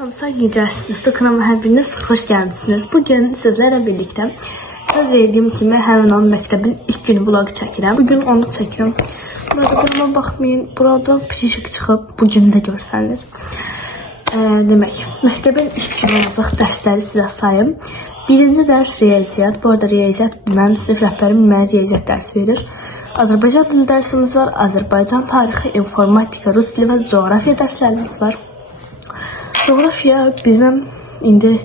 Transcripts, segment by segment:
Samsung Necəsiniz, kanalıma hər biriniz xoş gəlmişsiniz. Bugün sizlərlə birlikdə söz verdiyim kimi həmin an məktəbin ilk günü vlogu çəkirəm. Bugün onu çəkirəm. Burada duruma baxmayın, burada pişik çıxıb bugün də görsəniz. Demək, məktəbin ilk günü olacaq dərsləri sizə sayım. Birinci dərs riyaziyyat. Bu arada riyaziyyat mənim sinif rəhbərim mənə riyaziyyat dərsi verir. Azərbaycan dili dərsimiz var, Azərbaycan tarixi, informatika, rus dili və coğrafiya dərslərimiz var. Coğrafiya bizim indi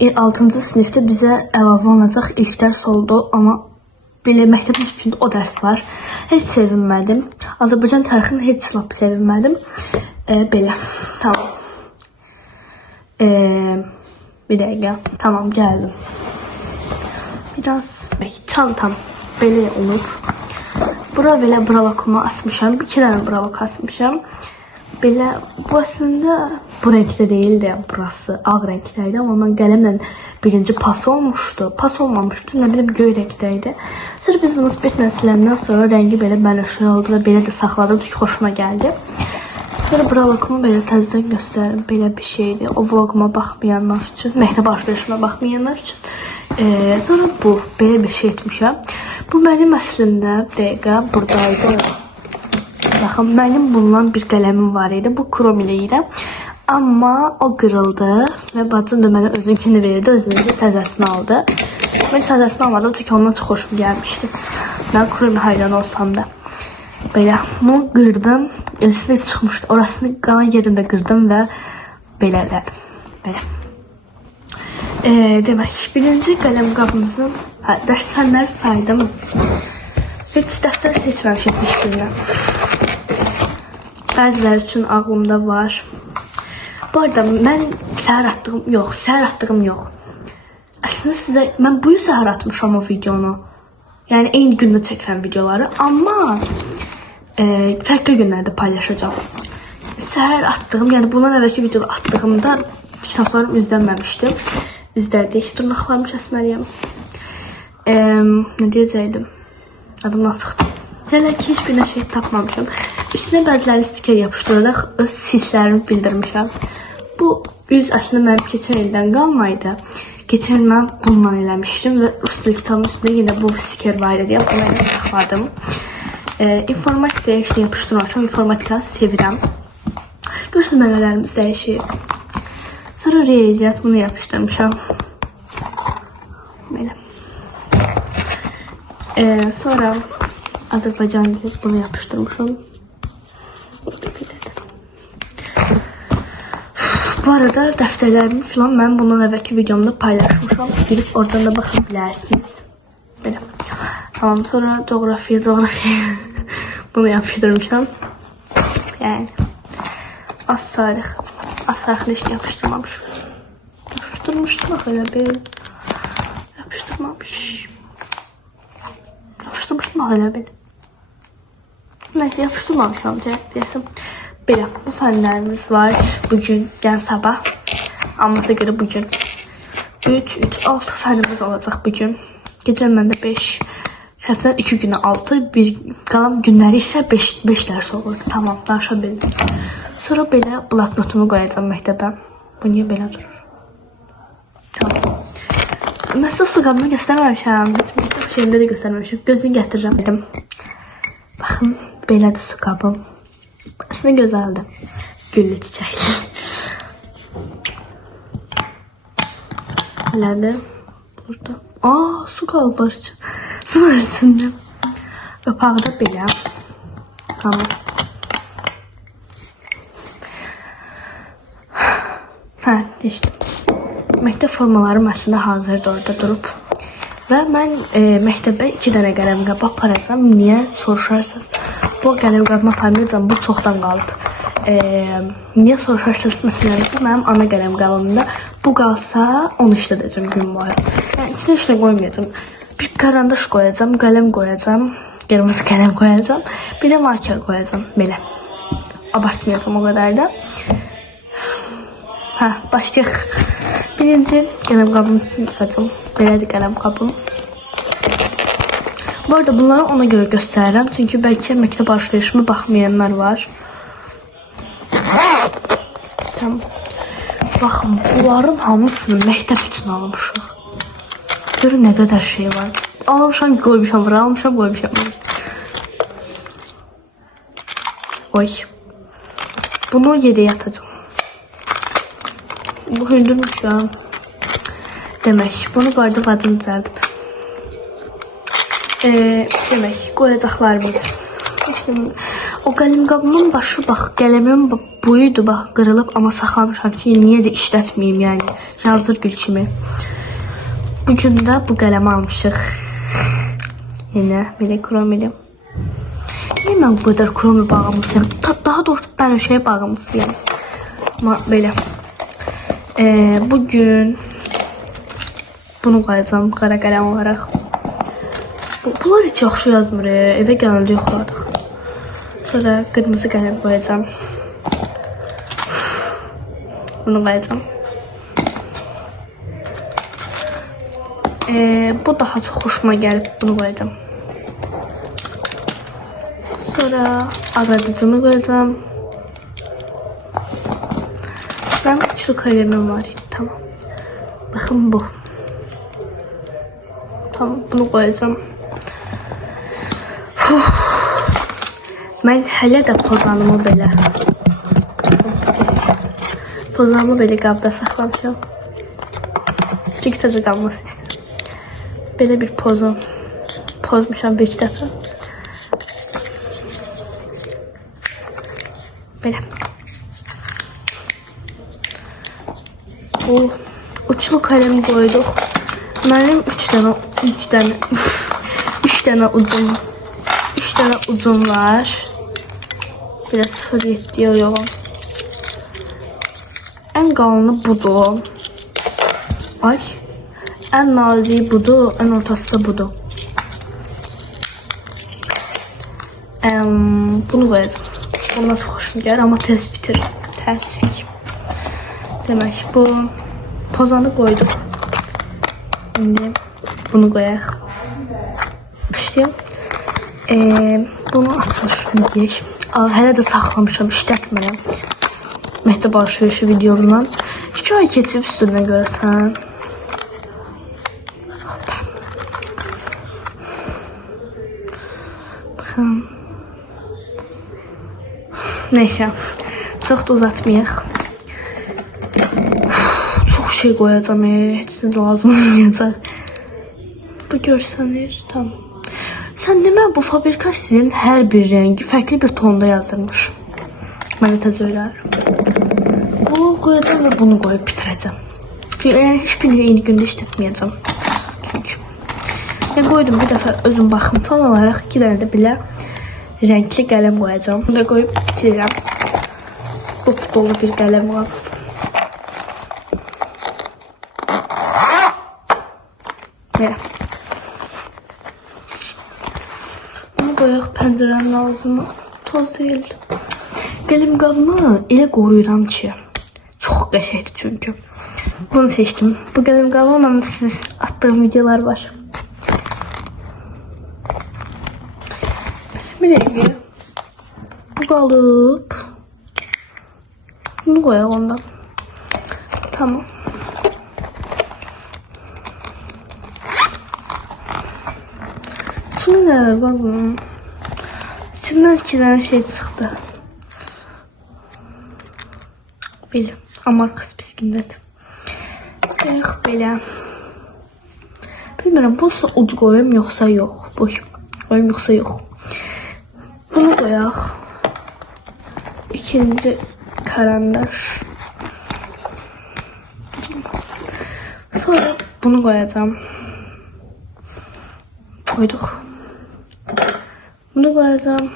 6-cı sinifdə bizə əlavə olacaq ilk dərs oldu, amma belə məktəbin ilk gündə o dərs var. Heç sevinmədim. Azərbaycan tarixini heç lap sevinmədim. Belə, tamam. Bir dəqiqə, tamam, gəldim. Biraz, çantam belə olub. Bura belə bralokuma asmışam. 2 dənə bralok asmışam. Belə, bu əslində bu rəngdə deyildi, burası ağ rəngdəydi, amma mən qələmlə birinci pas olmuşdu, pas olmamışdı, nə bilim göy rəngdəydi. Sonra biz bunu spirtlə siləndən sonra rəngi belə bənövşə oldu və belə də saxladım, çünki xoşuma gəldi. Sonra bralokumu belə təzədən göstərim, belə bir şeydir. O vloguma baxmayanlar üçün, məktəb alış-verişimə baxmayanlar üçün. Sonra bu, belə bir şey etmişəm. Bu mənim əslində, bir dəqiqə, buradaydı. Baxın, mənim bundan bir qələmim var idi. Bu krom eləyirəm. Amma o qırıldı və bacım da mənə özünkünü verdi. Özünün təzəsini aldı. Mən təzəsini almadım çünki ondan çox xoşum gəlmişdi. Mən krom hayran olsam da. Belə, bunu qırdım. Eləsində çıxmışdı. Orasını qalan yerində qırdım və belə elədim. Belə. Demək, birinci qələm qabımızın dərs fənləri saydım. Heç dəftər seçməmişim heç birindən. Bəziləri üçün ağlımda var. Bu arada mən səhər atdığım yox. Əslində sizə, mən bu səhər atmışam o videonu. Yəni, eyni gündə çəkilən videoları. Amma fərqli günlərdə paylaşacağım. Səhər atdığım, yəni bundan əvvəlki videoda atdığımda kitablarım üzlənməmişdim. Üzdərdik, dırnaqlarımı kəsməliyəm. Nə deyəcəkdim? Adımdan çıxdım. Hələ ki, heç bir şey tapmamışam. Üstünə bəziləri stiker yapışdıraraq öz hisslərimi bildirmişəm. Bu üz əslində mənim keçən ildən qalmaydı. Keçən il mən bununla eləmişdim və üstündə kitabın üstündə yenə bu stiker var idi. Bunu elə saxladım. İnformatikaya işini yapışdırmışam. İnformatika sevirəm. Göstərmələrimiz dəyişir. Sonra riyaziyyat bunu yapışdırmışam. Belə. Sonra Azərbaycan dili bunu yapışdırmışam. Bu arada dəftərlərimi filan mən bundan əvvəlki videomda paylaşmışam. Girib oradan da baxa bilərsiniz. Belə. Tamam, sonra coğrafiya bunu yapışdırmışam. Yəni az tarixli işte yapışdırmamışım. Yapışdırmışdım axı elə bir. Yapışdırmamışdım axı elə bir. Nəysə, yapışdırmamışam deyəsim. Belə, bu fənlərimiz var. Bugün, yəni sabah. Amasa görə bugün 6 fənimiz olacaq bugün. Gecə məndə 5, həftədən 2 günə 6, qalan günləri isə 5 dərs olur. Tamam, danışa bildim. Sonra belə bloknotumu qoyacağım məktəbə. Bu niyə belə durur? Tamam. Mən sizə su qabını göstərməmişəm. Məktəb şeyimdə də göstərməmişəm. Gözünü gətirirəm. Baxın, belədir su qabım. Aslında gözəldir. Güllü çiçəkli. Belədir. Burada. Su qabı var üçün. Su var içində. Qapağı da belə. Tamam. Deşdim. Məktəb formalarım əslində hazırdır orada durub. Və mən məktəbə 2 dənə qələm qabı aparacam. Niyə soruşarsınız? Bu qələm qabımı aparmayacam, bu çoxdan qalıb. Niyə soruşarsınız? Məsələn, bu mənim ana qələm qabımda. Bu qalsa, onu işlədəcəm gün boyu. Yəni, içinə işlə qoymayacam. Bir karandaş qoyacam, qələm qoyacam, qırmızı qələm qoyacam. Bir də marker qoyacam, belə. Abartmayacam o qədər də. Başlayaq. Birinci qələm qabımı yıxacam. Belədir qələm qabım. Bu arada bunları ona görə göstərirəm. Çünki bəlkə məktəb alış-verişimə baxmayanlar var. Tamam. baxın, bunların hamısını məktəb üçün almışıq. Görün nə qədər şey var. Almışam, qoymuşam bura, almışam, qoymuşam bura. Oy. Bunu yediyə atacağım. Bu hündürmüşəm. Demək, bunu barda adını düzəldib. Demək, qoyacaqlarımız. O qələm qabımın başı, bax, qələmin buyuydu, bax, qırılıb, amma saxlamışam ki, niyə də işlətməyim, yəni, yazır gül kimi. Bugün də bu qələmi almışıq. Yenə, belə kromeli. Niyə mən bu qədər kromeli bağımlısıyam? Daha doğrusu ben şey bağımlısıyam. Ama belə. Bugün bunu qoyacağım qara qələm olaraq. Bunlar heç yaxşı yazmır. Evə gəldi yoxladıq. Sonra qırmızı qələm qoyacağım. Bunu qoyacağım. Bu daha çox xoşuma gəlib. Bunu qoyacağım. Sonra ağardıcımı koyacağım. Ben küçük kalemim var. Tamam. Bakın bu. Tamam, bunu koyacağım. Ben hələ də pozanımı belə. Pozanımı belə qabda saxlamışam. Çünki təzə qalması istəyirəm. Belə bir pozmuşam bir iki dəfə. Belə. Bu uçlu kalem koyduk. Benim 3 tane uzun var. Biraz 0.7 diyorum. En kalını budur. Ay. En nazik budur. En ortası da budur. Bunu koyacağım. Bundan çok hoşuma gəlir, amma tez bitir. Təəssüf. Demək, bu pozanı qoyduq. İndi bunu qoyaq. Başlayalım. Bunu açmışım deyək. Hələ də saxlamışam, işlətmirəm. Məktəb alışverişi videomdan. 2 ay keçib üstündən görəsən. Baxın. Neyse, çok da uzatmayaq. Çok şey koyacağım, heç də lazım olmayacaq. Bu görsənir, tamam. Sən demə, bu fabrikasinin hər bir rengi fərqli bir tonda yazılmış. Mənə təzə öyrərim. Bunu qoyacağım və bunu qoyub bitirəcəm. Yəni, heç birini eyni gündə işlətməyəcəm. Çünki mən qoydum bir dəfə özüm baxım. Son olaraq 2 dənə də belə renkli qələm qoyacağım. Bunu da qoyub bitirirəm. Dolu bir qələm var. Belə. Bunu qoyaq pəncərənin ağzına. Toz deyil. Qələm qabını elə qoruyuram ki. Çox qəşəkdir çünki. Bunu seçdim. Bu qələm qabı ilə siz attığım videolar var. Bir dəqiqə. Bu qalıb. Bunu koyalım ondan. Tamam. İçinde neler var bunun? İçinden 2 tane şey çıktı. Belə. Amarkası piskindedir. Yox, belə. Bilmirəm, bu uc koyayım yoxsa yox. Boy. Koyayım yoxsa yox. Bunu koyaq. İkinci karandaş. Sonra bunu koyacağım. Koyduk. Bunu koyacağım.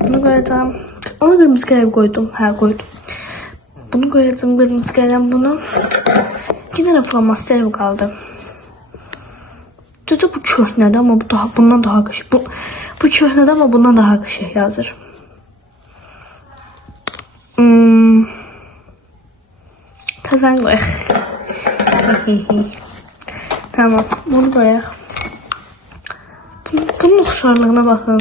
Bunu koyacağım. Ona kırmızı kalem koydum. Ha, koydum. Bunu koyacağım, kırmızı kalem bunu. 2 tane flomasterim kaldı. Düzdür, bu köhnədir ama bu daha, bundan daha qəşəng. Bu köhnədir ama bundan daha qəşəng yazır. Təzən qoyaq. Tamam, bunu qoyaq. Bunun oxşarlığına baxın.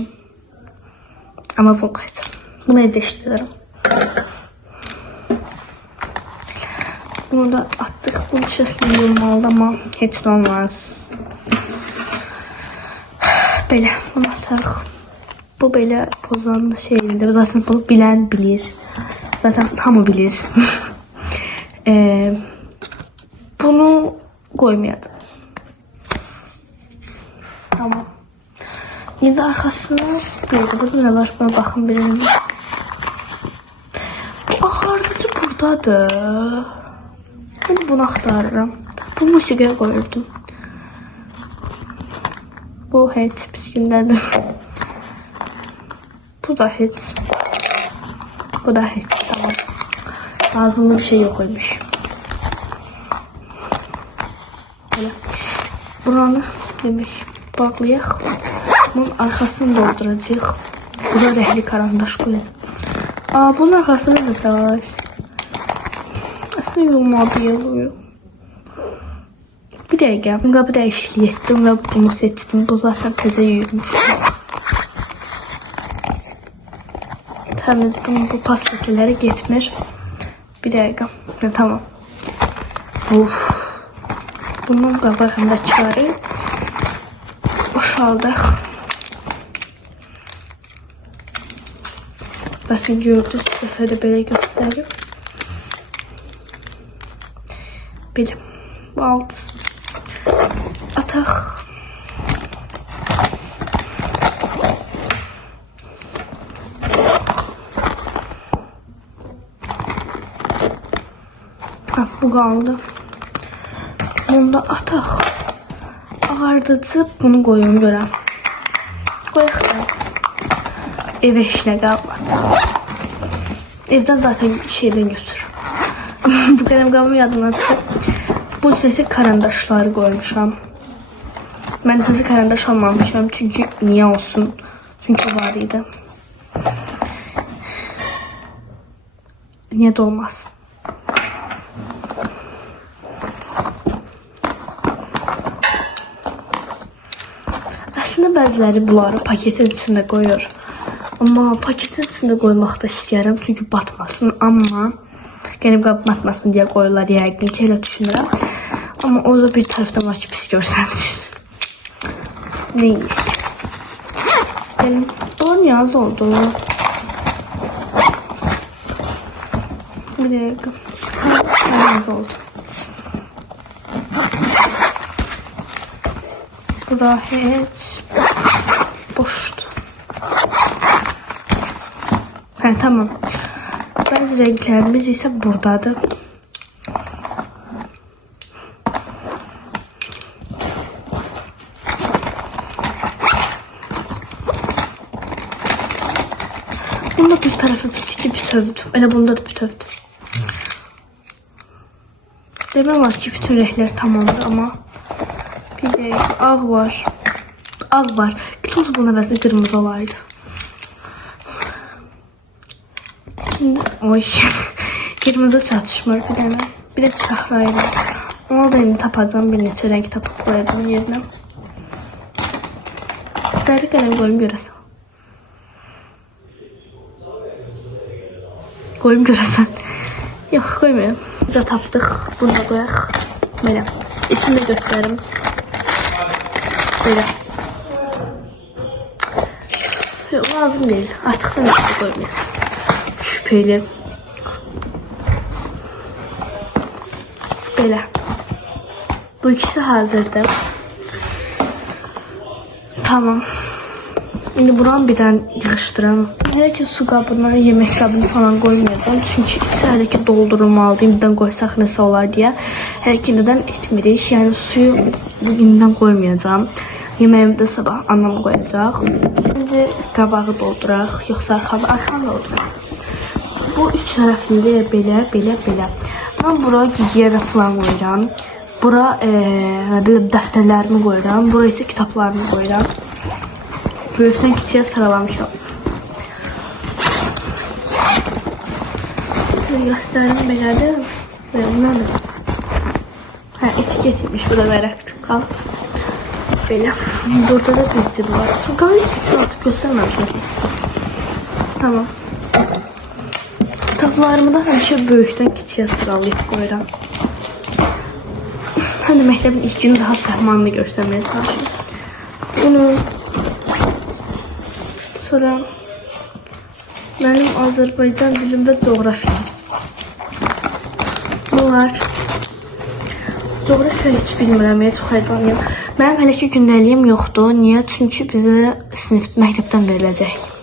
Ama bunu qoyacağım. Bunu evdə işlədirəm. Bunu da attık. Bu şişəsini yummalıdır ama heç nə olmaz. Belə bunu ataq. Bu belə pozanlı şeydir. Zaten bunu bilən bilir. Zaten hamı bilir. Bunu koymayalım. Tamam. Yine arkasına burada ne var? Buna bakın birini. Bu ağırdıcı buradadır. Ben bunu aktarırım. Bu musiqiyə koyurdum. Bu heç piskindədir. Bu da heç. Bu da heç. Tamam. Ağzında bir şey yoxuymuş. Böyle. Buranı demək bağlayaq. Bunun arkasını dolduracaq. Burada rəhli karandaş koyacaq. Bunun arkasında da savaş. Aslında yolmadı yazıyor. Bir dəqiqə. Qapı dəyişikliyi etdim və bunu seçdim. Bu zaten təzə yuyulmuş. Təmizdim. Bu pas ləkələri getmir. Bir dəqiqə. Tamam. Bunun qabağındakiləri boşaldıq. Bəsin gördünüz, bir dəfə də belə göstərir. Belə. Bu altısı. Ataq. Bu qaldı. Bunu da ataq. Ağardıcı bunu koyun görəm. Qoyaq da. Evə işlə qalmadı. Evdən zaten şeydən götür. Bu qələm qabım yadımdan çıxıb. Bu sesi karandaşları koymuşam. Ben hızlı karandaş almamışam çünkü niye olsun? Çünkü var idi. Niye de olmaz? Aslında bazıları bunları paketin içinde koyuyor. Ama paketin içinde koymak da isterim çünkü batmasın ama gelip qabım batmasın diye koyuyorlar yəqin ki elə düşünürəm. Ama o da bir taraftan var ki pis görsəniz. Neymiş? Benim doğru yaz oldu. Bir dakika. Yaz oldu. Bu da hiç boştu. Tamam. Bazı renklerimiz ise buradadır. Bunda bir tarafı pislikli bütövdü. Elə bunda da bütövdü. Demem var ki bütün renkler tamamdır ama bir de ağ var. Ağ var. Bütün bunun əvəzində qırmızı olaydı. Şimdi oy. Kırmızı çatışmır bir tane. Bir de çahrayla. Onu da indi tapacağım. Bir neçə renk tapıp koyacağım yerine. Sarı kalem koyayım görəsən. Koyayım görəsən. Yok koymuyorum. Biz de tapdıq. Bunu da koyaq. Böyle. İçinde göstərim. Böyle. Yok lazım değil. Artık da neçə koymuyorum. Şüpheli. Böyle. Bu ikisi hazırdır. Tamam. Şimdi buranı birden yığıştıram. Yine ki su qabına, yemek qabını falan koymayacağım. Çünkü içəridəki doldurulmalıdır. İndidən qoysaq nəsə olar diye. Hər iki indidən etmirik. Yani suyu bugündən koymayacağım. Yemeğimi de sabah annem koyacaq. Önce qabağı dolduraq. Yoxsa arxanı dolduraq. Bu üç tərəfində belə. Ben bura gigiyə falan koyuram. Bura dəftərlərimi koyuram. Bura ise kitaplarımı koyuram. Böyükdən kiçiyə sıralamışam. Göstərim belədir. Bunlar da. Etiketmiş. Bu da vərəqdir. Qal. Belə. Burada da pencil var. Gayet pencil atıp göstermemişler. Tamam. Tamam. Kitablarımı da həmişə böyükdən kiçiyə sıralayıb qoyuram. Həm də məktəbin ilk günü daha səhmanlı göstərməyə çalışıyorum. Bunu sonra mənim Azərbaycan dilimdə coğrafiya. Bunlar coğrafiya heç bilmirəm, heç xəycanlıyım. Mənim hələ ki gündəliyim yoxdur. Niyə? Çünki bizə sinif məktəbdən veriləcək.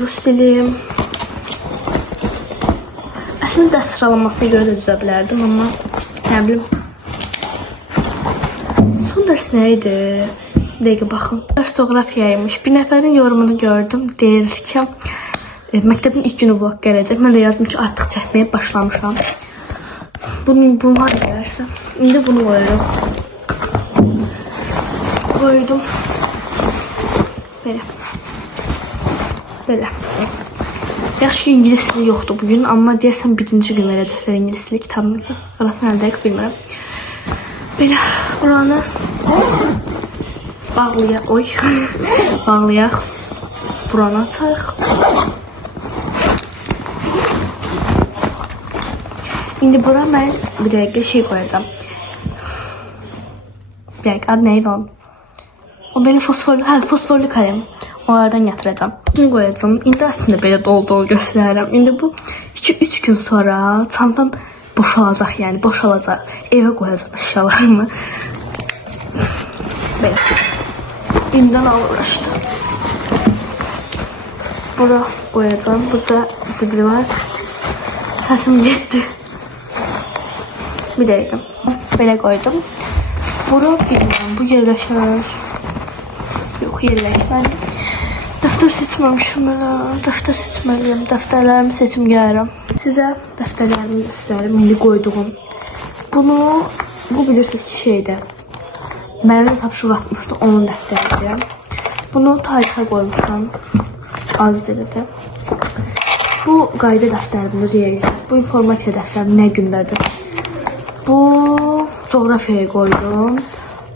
Rus dilim. Əslində dərs sıralamasına görə də düzə bilərdim, amma nə bilim. Son dərs nə idi? Dəqiqə baxın. Dərs coğrafiyaymış. Bir nəfərin yorumunu gördüm. Deyir ki, məktəbin ilk günü vlog gələcək. Mən də yazdım ki, artıq çəkməyə başlamışam. Bunu var gəlirsə. İndi bunu qoyuruq. Koydum. Belə. Belə. Yaxşı ki, ingilis dili yoxdur bugün, amma deyəsən birinci gün verəcəklər ingilis dili kitabımızı. Orasını əldə bilmirəm. Belə, buranı bağlayaq. Oy, bağlayaq. Buranı açaq. İndi bura mən bir dəqiqə şey qoyacağım. Bir dəqiqə, adı neydi onun? O belə fosforlu kalem. Onlardan yatıracağım. Bunu qoyacağım. İndi aslında belə dolu göstərərəm. İndi bu 2-3 gün sonra çantam boşalacaq, yəni boşalacaq. Evə qoyacağım əşyalarımı. Belə. İmdən uğraşdı. Bura qoyacağım. Burada biri var. Səsim getdi. Bir dəqiqə. Belə qoydum. Bura bilmirəm. Bu yerləşər. Yox, yerləşmədi. Dəftər seçməmişim elə. Dəftər seçməliyim. Dəftərlərimi seçim gəlirəm. Sizə dəftərlərimi göstərim. İndi qoyduğum. Bu bilirsiniz ki şeydir. Mənə tapşırıq atmışdı. Onun dəftəridir. Bunu tarixə qoymuşam. Az dilidir. Bu qayda dəftərimdir. Riyaziyyat. Bu informasiya dəftərim nə gündədir. Bu coğrafiyaya qoydum.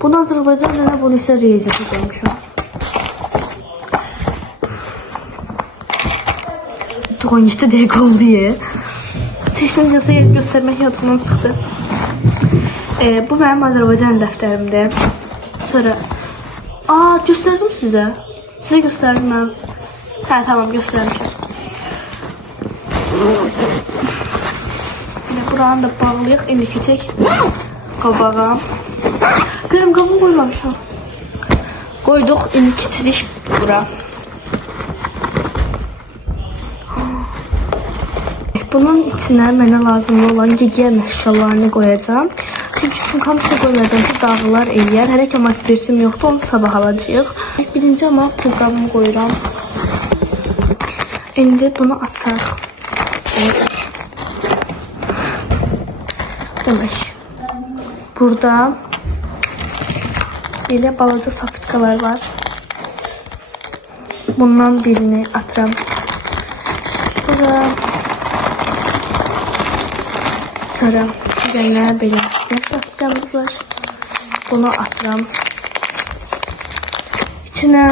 Bunu Azərbaycan mənə, bunu isə riyaziyyata qoymuşam. 17 dəqiqə oldu ya. Çeşdim göstərmək yadımdan çıxdı. Bu mənim Azərbaycan dəftərimdir. Sonra göstərdim sizə. Sizə göstərdim mən. Hə, tamam, göstərmişəm. Buranı da bağlayıq. İndi keçək qabağa. Görüm, qabını qoymamışam. Qoyduq, indi keçirik bura. Bunun içinə mənə lazımlı olan gigiyən əşyalarını qoyacağım. Çünki sumkamı qoymayacağım ki, dağlar eləyər. Hələ ki, spiritim yoxdur, onu sabah alacağıq. Birinci ama pulqamı qoyuram. İndi bunu açaq. Demək. Burada belə balaca sapitkalar var. Bundan birini atıram. Burada sonra bir belə sapitkamız var. Bunu atıram. İçinə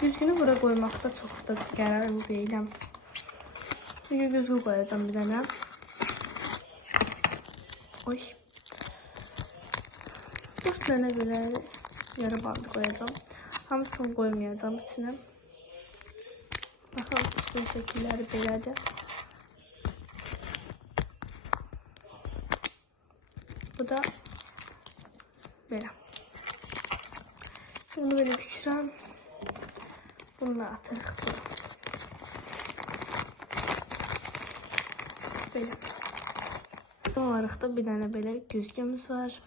düzgünü bura qoymaqda çox da qərarlı deyiləm. Çünki gözü qoyacağım bir dənə. Oy. 4 dənə belə yarı bandı qoyacağım. Hamısını qoymayacağım içinə. Baxın, bütün şəkilləri belədir. Bu da belə. Bunu belə bükürəm. Bunu atırıq. Belə. Bu arıqda bir dənə belə güzgümüz var.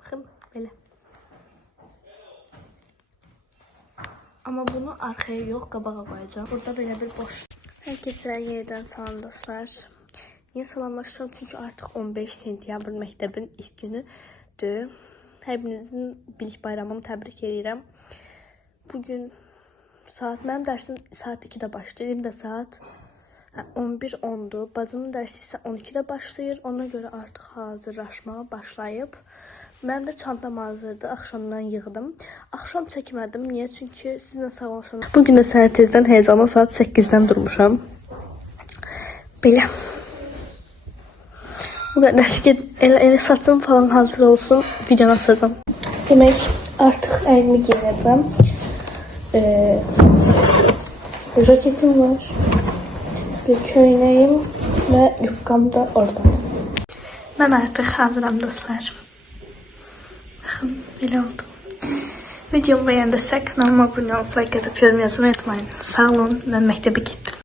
Baxın, belə. Amma bunu arxaya yox, qabağa qoyacağım. Burada belə bir boş. Hər kəsə yenidən salam dostlar. Niyə salamlaşacağım? Çünki artıq 15 sentyabr məktəbin ilk günüdür. Hər birinizin bilik bayramını təbrik edirəm. Bugün mənim dərsim saat 2-də başlayır. İndi də saat 11:10-dur. Bacımın dərsi isə 12-də başlayır. Ona görə artıq hazırlaşmağa başlayıb. Mənim də çantam hazırdı. Axşamdan yığdım. Axşam çəkmədim. Niyə? Çünki sizinlə sağolmuşam. Bugün də səhər tezdən heyecanla saat 8-dən durmuşam. Belə. Bu qədər ki, elə saçım falan hazır olsun. Videonu asacağım. Demək, artıq əlimi giyinəcəm. Jaketim var. Bir köynəyim və yubqam da orada. Mən artıq hazıram dostlar. Baxın, belə oldu. Videomu bəyəndirsək, kanalıma abunə olub, like edib, yorum yazmayı unutmayın. Sağ olun, mən məktəbə getdim.